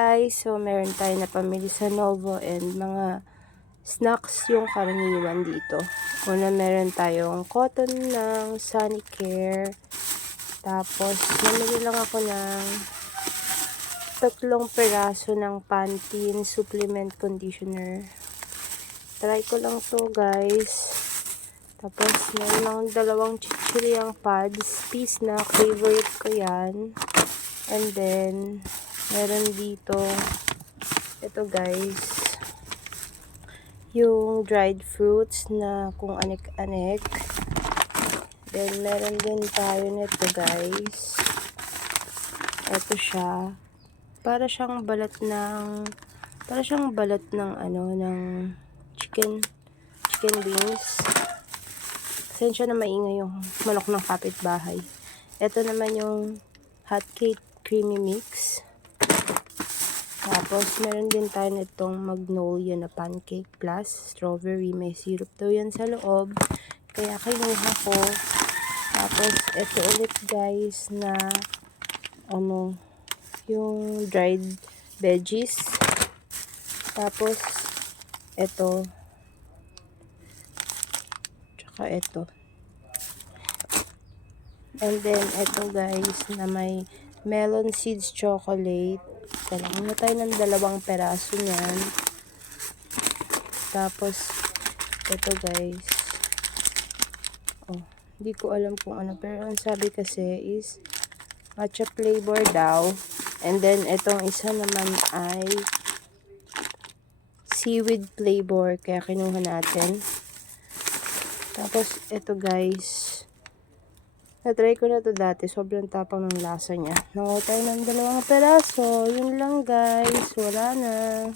Guys, so meron tayo na pamili sa Novo and mga snacks yung karaniwan dito. Una meron tayong cotton ng Sonicare. Tapos namili lang ako ng 3 peraso ng Pantene supplement conditioner. Try ko lang to guys. Tapos meron akong 2 chichiriang pads. Peace na, favorite ko yan. And then meron dito, ito guys, yung dried fruits na kung anik-anik. Then meron din tayo nito guys. Ito siya. Para siyang balat ng ng chicken wings. Pasensya na maingay yung manok ng kapitbahay. Ito naman yung hot cake creamy mix. Tapos, meron din tayo nitong Magnolia na pancake plus strawberry. May syrup daw yan sa loob. Kaya kinuha ko. Tapos, ito ulit guys na yung dried veggies. Tapos, ito. Tsaka ito. And then, ito guys na may melon seeds chocolate. Kailangan na tayo ng 2 peraso niyan. Tapos, ito guys. Hindi ko alam kung ano. Pero ang sabi kasi is matcha flavor daw. And then, itong isa naman ay seaweed flavor. Kaya kinuha natin. Tapos, ito guys. Na-try ko na to dati. Sobrang tapang ng lasa niya. Nanguha tayo ng 2 peraso. Yun lang guys. Wala na.